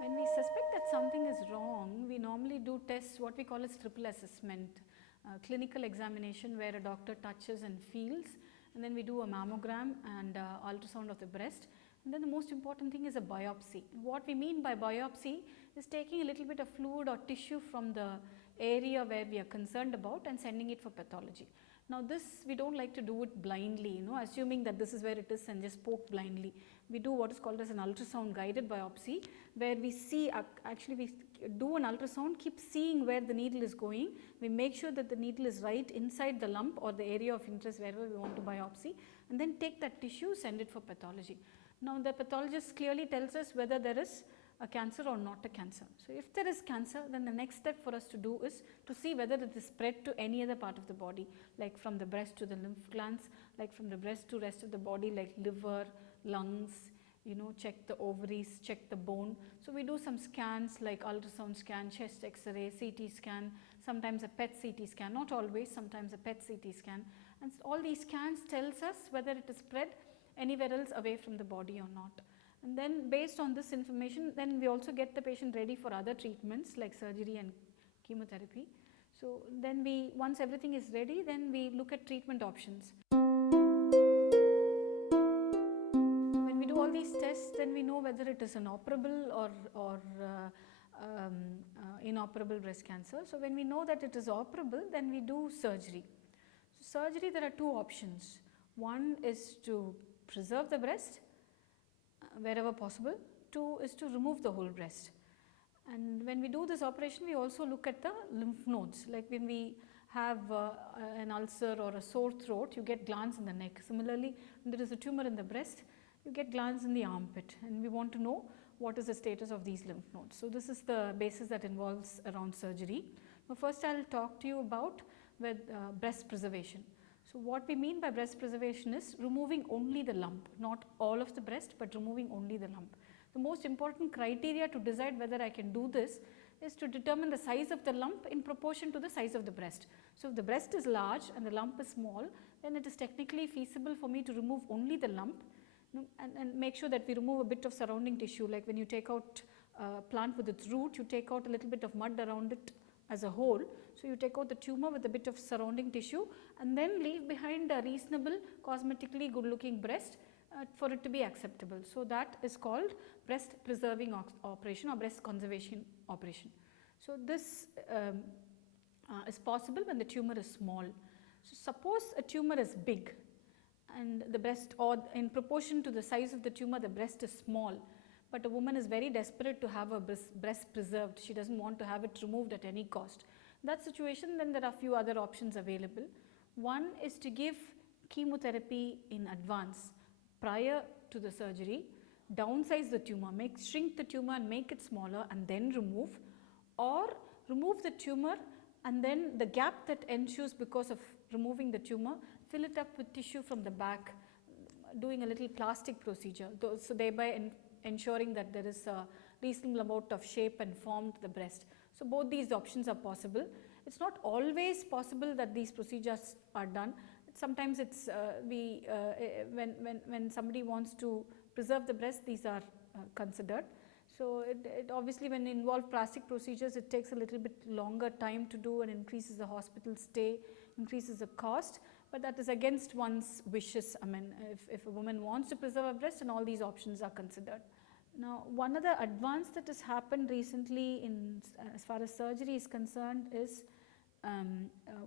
When we suspect that something is wrong, we normally do tests, what we call as triple assessment, clinical examination where a doctor touches and feels, and then we do a mammogram and ultrasound of the breast. And then the most important thing is a biopsy. What we mean by biopsy is taking a little bit of fluid or tissue from the area where we are concerned about and sending it for pathology. Now this, we don't like to do it blindly, assuming that this is where it is and just poke blindly. We do what is called as an ultrasound guided biopsy, where we see, actually we do an ultrasound, keep seeing where the needle is going. We make sure that the needle is right inside the lump or the area of interest wherever we want to biopsy, and then take that tissue, send it for pathology. Now the pathologist clearly tells us whether there is a cancer or not a cancer. So if there is cancer, then the next step for us to do is to see whether it is spread to any other part of the body, like from the breast to the lymph glands, like from the breast to rest of the body, like liver, lungs, check the ovaries, check the bone. So we do some scans like ultrasound scan, chest x-ray, CT scan, sometimes a PET CT scan, not always, sometimes a PET CT scan, and all these scans tells us whether it is spread anywhere else away from the body or not. And then based on this information, then we also get the patient ready for other treatments like surgery and chemotherapy. So then once everything is ready, then we look at treatment options. When we do all these tests, then we know whether it is an operable or inoperable breast cancer. So when we know that it is operable, then we do surgery. So surgery, there are two options. One is to preserve the breast wherever possible. Two is to remove the whole breast. And when we do this operation, we also look at the lymph nodes. Like when we have an ulcer or a sore throat, you get glands in the neck. Similarly, when there is a tumor in the breast, you get glands in the armpit, and we want to know what is the status of these lymph nodes. So this is the basis that involves around surgery. Now first I will talk to you about breast preservation. So what we mean by breast preservation is removing only the lump, not all of the breast, but removing only the lump. The most important criteria to decide whether I can do this is to determine the size of the lump in proportion to the size of the breast. So if the breast is large and the lump is small, then it is technically feasible for me to remove only the lump and make sure that we remove a bit of surrounding tissue. Like when you take out a plant with its root, you take out a little bit of mud around it as a whole. So you take out the tumor with a bit of surrounding tissue and then leave behind a reasonable, cosmetically good looking breast for it to be acceptable. So that is called breast preserving operation or breast conservation operation. So this is possible when the tumor is small. So suppose a tumor is big and the breast, or in proportion to the size of the tumor, the breast is small, but a woman is very desperate to have her breast preserved. She does not want to have it removed at any cost. In that situation, then there are few other options available. One is to give chemotherapy in advance prior to the surgery, downsize the tumor, shrink the tumor and make it smaller and then remove, or remove the tumor and then the gap that ensues because of removing the tumor, fill it up with tissue from the back, doing a little plastic procedure, so thereby ensuring that there is a reasonable amount of shape and form to the breast. So both these options are possible. It is not always possible that these procedures are done. Sometimes it's when somebody wants to preserve the breast, these are considered. So it obviously, when involve plastic procedures, it takes a little bit longer time to do and increases the hospital stay, increases the cost, but that is against one's wishes. I mean, if a woman wants to preserve her breast, and all these options are considered. Now, one other advance that has happened recently as far as surgery is concerned is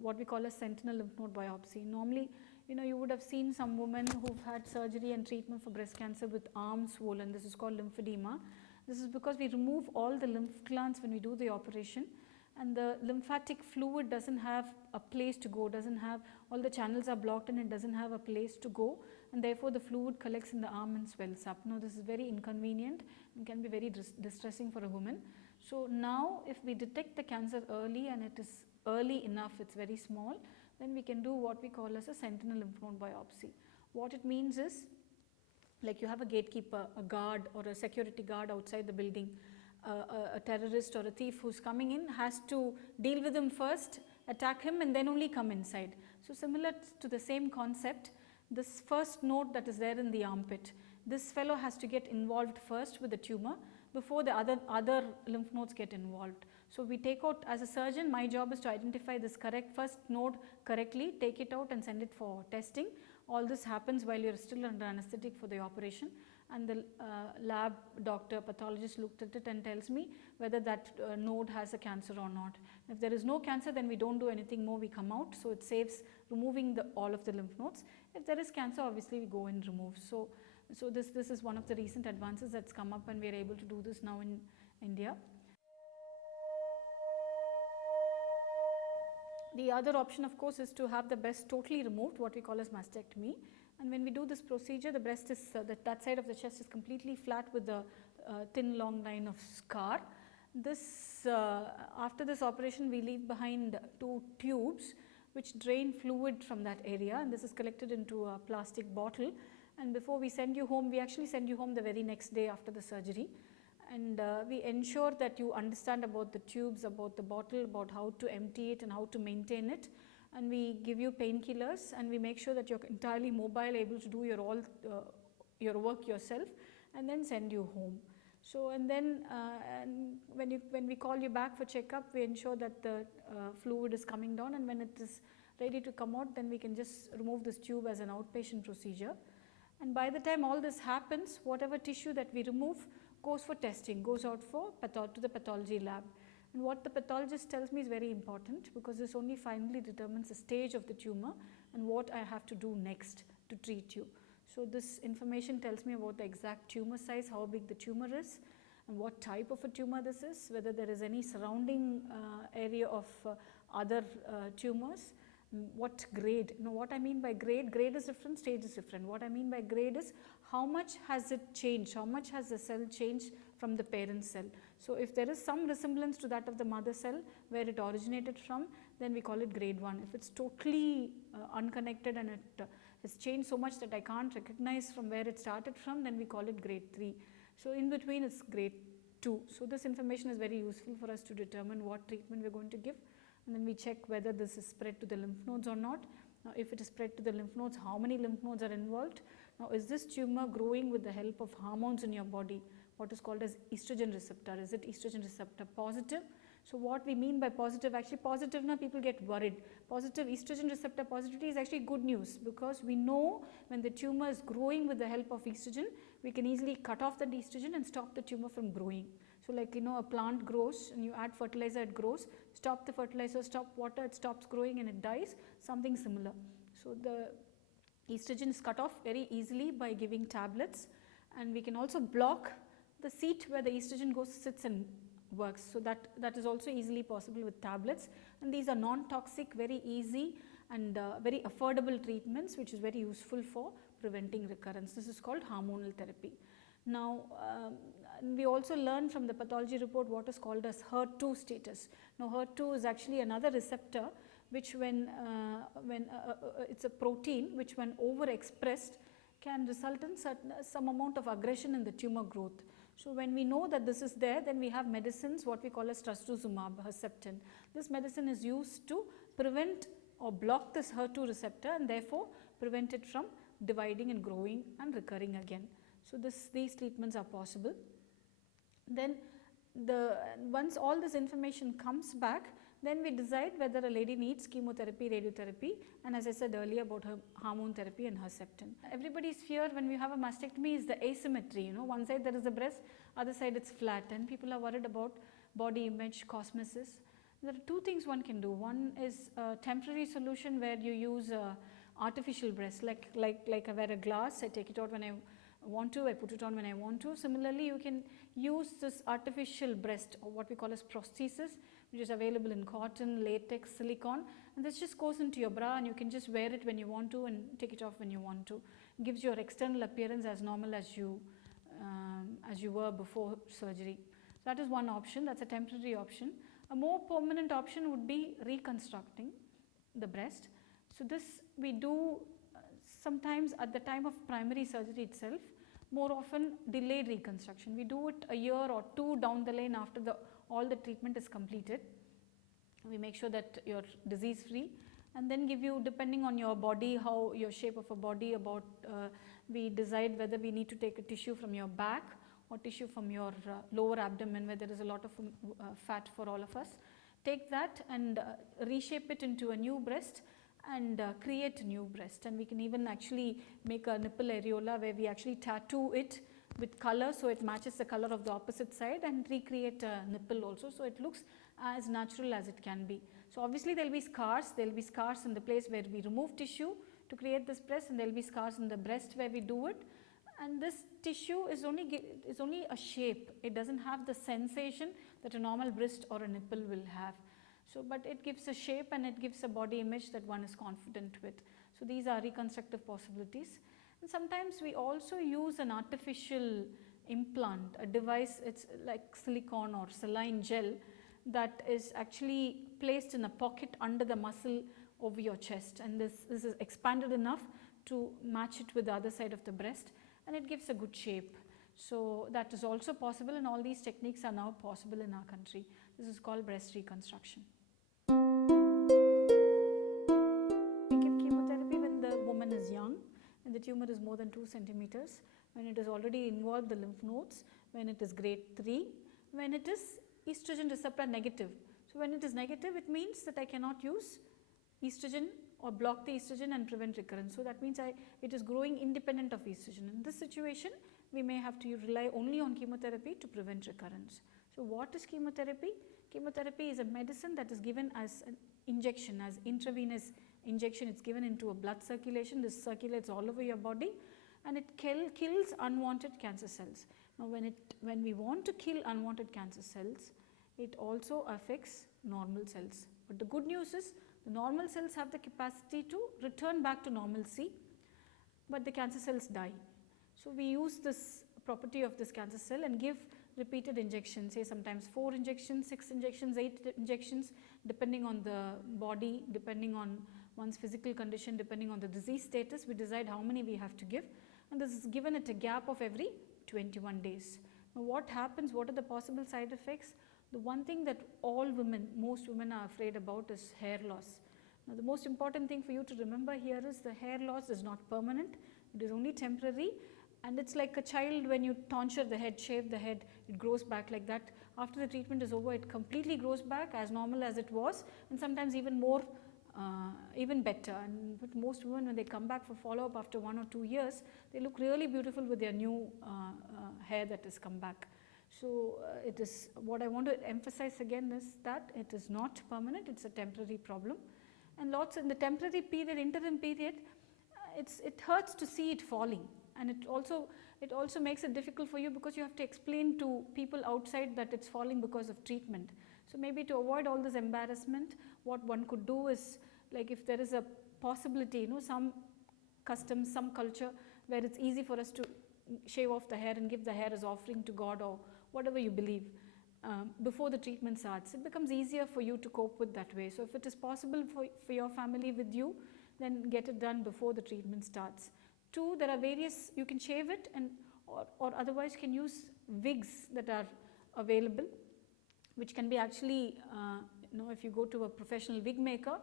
what we call a sentinel lymph node biopsy. Normally, you would have seen some women who've had surgery and treatment for breast cancer with arms swollen. This is called lymphedema. This is because we remove all the lymph glands when we do the operation, and the lymphatic fluid doesn't have a place to go, all the channels are blocked and it doesn't have a place to go, and therefore the fluid collects in the arm and swells up. Now this is very inconvenient and can be very distressing for a woman. So now if we detect the cancer early and it is early enough, it's very small, then we can do what we call as a sentinel lymph node biopsy. What it means is, like you have a gatekeeper, a guard or a security guard outside the building, a terrorist or a thief who's coming in has to deal with him first, attack him and then only come inside. So similar to the same concept, this first node that is there in the armpit, this fellow has to get involved first with the tumor, before the other lymph nodes get involved. So we take out, as a surgeon, my job is to identify this first node correctly, take it out and send it for testing. All this happens while you are still under anesthetic for the operation, and the lab doctor, pathologist looked at it and tells me whether that node has a cancer or not. If there is no cancer, then we don't do anything more, we come out. So it saves removing all of the lymph nodes. If there is cancer, obviously we go and remove. So this is one of the recent advances that's come up, and we are able to do this now in India. The other option, of course, is to have the breast totally removed, what we call as mastectomy. And when we do this procedure, the breast is, that side of the chest is completely flat with a thin long line of scar. This, after this operation, we leave behind 2 tubes which drain fluid from that area, and this is collected into a plastic bottle. And before we send you home, we actually send you home the very next day after the surgery. And we ensure that you understand about the tubes, about the bottle, about how to empty it and how to maintain it. And we give you painkillers, and we make sure that you're entirely mobile, able to do your work yourself, and then send you home. So, and then when we call you back for checkup, we ensure that the fluid is coming down, and when it is ready to come out, then we can just remove this tube as an outpatient procedure. And by the time all this happens, whatever tissue that we remove goes for testing, goes out to the pathology lab. And what the pathologist tells me is very important, because this only finally determines the stage of the tumor and what I have to do next to treat you. So this information tells me about the exact tumor size, how big the tumor is, and what type of a tumor this is, whether there is any surrounding area of other tumors, what grade. Now what I mean by grade is different, stage is different. What I mean by grade is how much has it changed, how much has the cell changed from the parent cell. So if there is some resemblance to that of the mother cell where it originated from, then we call it grade 1. If it's totally unconnected and it has changed so much that I can't recognize from where it started from, then we call it grade 3. So in between it's grade 2. So this information is very useful for us to determine what treatment we're going to give, and then we check whether this is spread to the lymph nodes or not. Now if it is spread to the lymph nodes, how many lymph nodes are involved? Now is this tumor growing with the help of hormones in your body, what is called as estrogen receptor? Is it estrogen receptor positive? So what we mean by positive, actually positive now people get worried. Positive estrogen receptor positivity is actually good news, because we know when the tumor is growing with the help of estrogen, we can easily cut off that estrogen and stop the tumor from growing. So like, you know, a plant grows and you add fertilizer, it grows, stop the fertilizer, stop water, it stops growing and it dies, something similar. So the estrogen is cut off very easily by giving tablets, and we can also block the seat where the estrogen sits and works. So that is also easily possible with tablets, and these are non-toxic, very easy and very affordable treatments, which is very useful for preventing recurrence. This is called hormonal therapy. Now we also learn from the pathology report what is called as HER2 status. Now HER2 is actually another receptor which when it's a protein which when overexpressed can result in some amount of aggression in the tumor growth. So when we know that this is there, then we have medicines what we call as trastuzumab, Herceptin. This medicine is used to prevent or block this HER2 receptor and therefore prevent it from dividing and growing and recurring again. So these treatments are possible. Then once all this information comes back, then we decide whether a lady needs chemotherapy, radiotherapy, and as I said earlier about her hormone therapy and Herceptin. Everybody's fear when we have a mastectomy is the asymmetry, you know, one side there is the breast, other side it's flat, and people are worried about body image, cosmesis. There are two things one can do. One is a temporary solution where you use artificial breast, like I wear a glass, I take it out when I want to, I put it on when I want to. Similarly, you can use this artificial breast, or what we call as prosthesis, which is available in cotton, latex, silicone, and this just goes into your bra and you can just wear it when you want to and take it off when you want to. It gives your external appearance as normal as you were before surgery. That is one option, that's a temporary option. A more permanent option would be reconstructing the breast. So this we do sometimes at the time of primary surgery itself, more often delayed reconstruction. We do it a year or two down the lane after all the treatment is completed. We make sure that you're disease free and then give you, depending on your body, how your shape of a body, we decide whether we need to take a tissue from your back or tissue from your lower abdomen where there is a lot of fat for all of us. Take that and reshape it into a new breast and create a new breast. And we can even actually make a nipple areola where we actually tattoo it with color so it matches the color of the opposite side, and recreate a nipple also so it looks as natural as it can be. So obviously there will be scars, there will be scars in the place where we remove tissue to create this breast, and there will be scars in the breast where we do it, and this tissue is only a shape. It does not have the sensation that a normal breast or a nipple will have. So but it gives a shape and it gives a body image that one is confident with. So these are reconstructive possibilities. And sometimes we also use an artificial implant, a device, it's like silicone or saline gel that is actually placed in a pocket under the muscle over your chest, and this is expanded enough to match it with the other side of the breast, and it gives a good shape. So that is also possible, and all these techniques are now possible in our country. This is called breast reconstruction. We give chemotherapy when the woman is young and the tumor is more than 2 centimeters, when it has already involved the lymph nodes, when it is grade 3, when it is estrogen receptor negative. So when it is negative, it means that I cannot use estrogen or block the estrogen and prevent recurrence. So that means it is growing independent of estrogen. In this situation, we may have to rely only on chemotherapy to prevent recurrence. So what is chemotherapy? Chemotherapy is a medicine that is given as an injection, as intravenous injection. It's given into a blood circulation. This circulates all over your body, and it kills unwanted cancer cells. Now when we want to kill unwanted cancer cells, it also affects normal cells. But the good news is the normal cells have the capacity to return back to normalcy, but the cancer cells die. So we use this property of this cancer cell and give repeated injections, say sometimes 4 injections, 6 injections, 8 injections, depending on the body, depending on one's physical condition, depending on the disease status, we decide how many we have to give, and this is given at a gap of every 21 days. Now what happens, what are the possible side effects? The one thing that most women are afraid about is hair loss. Now the most important thing for you to remember here is the hair loss is not permanent, it is only temporary, and it's like a child when you tonsure the head, shave the head, it grows back like that. After the treatment is over, it completely grows back as normal as it was, and sometimes even more, even better. And with most women, when they come back for follow-up after 1 or 2 years, they look really beautiful with their new hair that has come back. So it is, what I want to emphasize again is that it is not permanent, it's a temporary problem. And lots in the temporary period, interim period, it hurts to see it falling, and it also makes it difficult for you because you have to explain to people outside that it's falling because of treatment. So maybe to avoid all this embarrassment, what one could do is, like if there is a possibility, some customs, some culture where it's easy for us to shave off the hair and give the hair as offering to God or whatever you believe, before the treatment starts, it becomes easier for you to cope with that way. So if it is possible for your family with you, then get it done before the treatment starts. 2, there are various, you can shave it and or otherwise can use wigs that are available, which can be actually, if you go to a professional wig maker,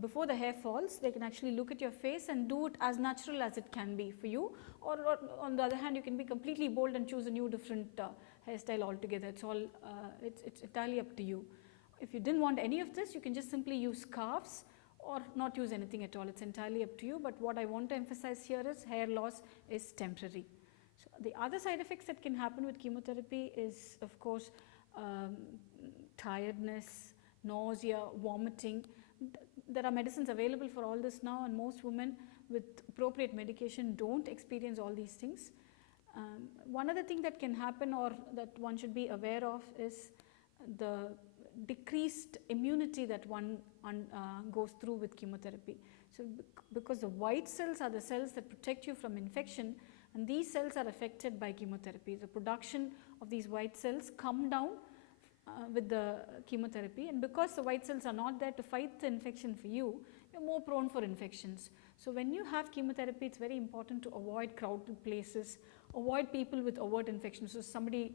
before the hair falls, they can actually look at your face and do it as natural as it can be for you, or on the other hand, you can be completely bold and choose a new different hairstyle altogether. It's entirely up to you. If you didn't want any of this, you can just simply use scarves or not use anything at all. It's entirely up to you, but what I want to emphasize here is hair loss is temporary. So the other side effects that can happen with chemotherapy is, of course, tiredness, nausea, vomiting. There are medicines available for all this now, and most women with appropriate medication don't experience all these things. One other thing that can happen or that one should be aware of is the decreased immunity that one goes through with chemotherapy. So because the white cells are the cells that protect you from infection, and these cells are affected by chemotherapy. The production of these white cells come down with the chemotherapy, and because the white cells are not there to fight the infection for you, you're more prone for infections. So when you have chemotherapy, it's very important to avoid crowded places, avoid people with overt infections. So somebody,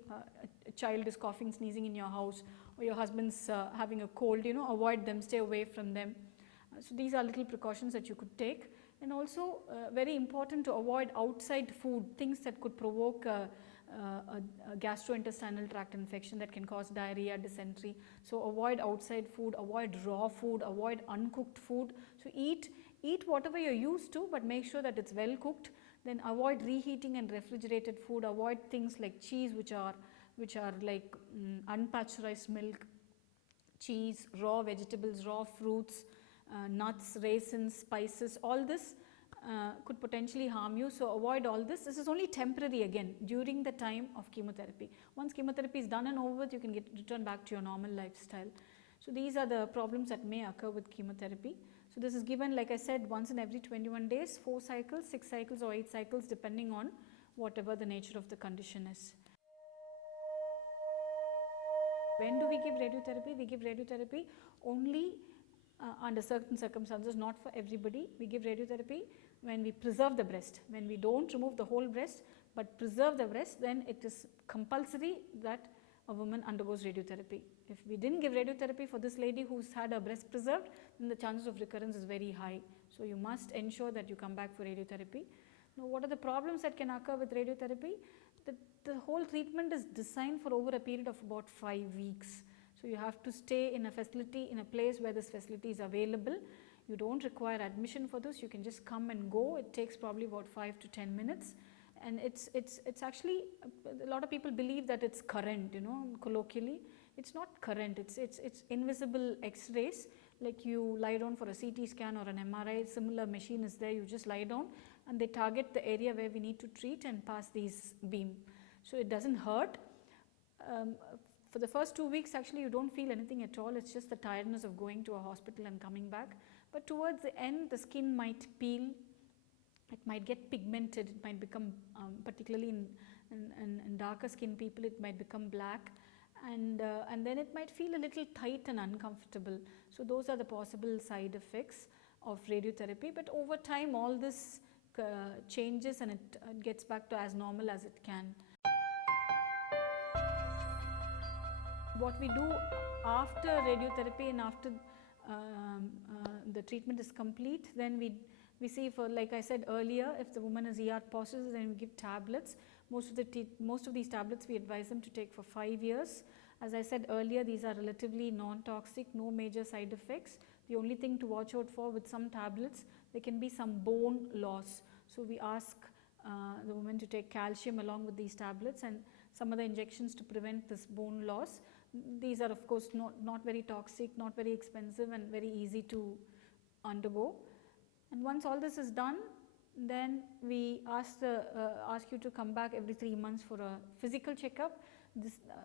a child is coughing, sneezing in your house, or your husband's having a cold, avoid them, stay away from them. So these are little precautions that you could take. And also very important to avoid outside food, things that could provoke a gastrointestinal tract infection that can cause diarrhea, dysentery. So avoid outside food, avoid raw food, avoid uncooked food. So eat whatever you're used to, but make sure that it's well cooked. Then avoid reheating and refrigerated food. Avoid things like cheese, which are like unpasteurized milk, cheese, raw vegetables, raw fruits, nuts, raisins, spices. All this could potentially harm you. So avoid all this. This is only temporary again during the time of chemotherapy. Once chemotherapy is done and over with, you can return back to your normal lifestyle. So these are the problems that may occur with chemotherapy. So this is given, like I said, once in every 21 days, 4 cycles, 6 cycles or 8 cycles, depending on whatever the nature of the condition is. When do we give radiotherapy? We give radiotherapy only under certain circumstances, not for everybody. We give radiotherapy when we preserve the breast. When we don't remove the whole breast but preserve the breast, then it is compulsory that a woman undergoes radiotherapy. If we didn't give radiotherapy for this lady who's had her breast preserved, then the chances of recurrence is very high. So you must ensure that you come back for radiotherapy. Now, what are the problems that can occur with radiotherapy? The whole treatment is designed for over a period of about 5 weeks. So you have to stay in a facility, in a place where this facility is available. You don't require admission for this. You can just come and go. It takes probably about 5 to 10 minutes. And it's actually, a lot of people believe that it's current, colloquially. It's not current. It's invisible X-rays. Like you lie down for a CT scan or an MRI, similar machine is there. You just lie down and they target the area where we need to treat and pass these beam. So it doesn't hurt. For the first 2 weeks, actually, you don't feel anything at all. It's just the tiredness of going to a hospital and coming back. But towards the end, the skin might peel. It might get pigmented. It might become, particularly in darker skin people, it might become black. And then it might feel a little tight and uncomfortable. So those are the possible side effects of radiotherapy. But over time, all this changes and it gets back to as normal as it can. What we do after radiotherapy and after the treatment is complete, then we see, for, like I said earlier, if the woman is ER positive, then we give tablets. Most of these tablets we advise them to take for 5 years. As I said earlier, these are relatively non-toxic, no major side effects. The only thing to watch out for with some tablets, there can be some bone loss. So we ask the woman to take calcium along with these tablets and some other injections to prevent this bone loss. These are of course not very toxic, not very expensive and very easy to undergo. And once all this is done, then we ask you to come back every 3 months for a physical checkup.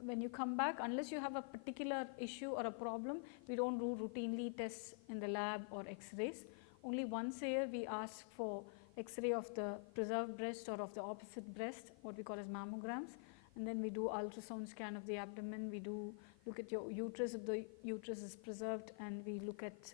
When you come back, unless you have a particular issue or a problem, we don't do routinely tests in the lab or X-rays. Only once a year we ask for X-ray of the preserved breast or of the opposite breast, what we call as mammograms. And then we do ultrasound scan of the abdomen. We do look at your uterus if the uterus is preserved, and we look at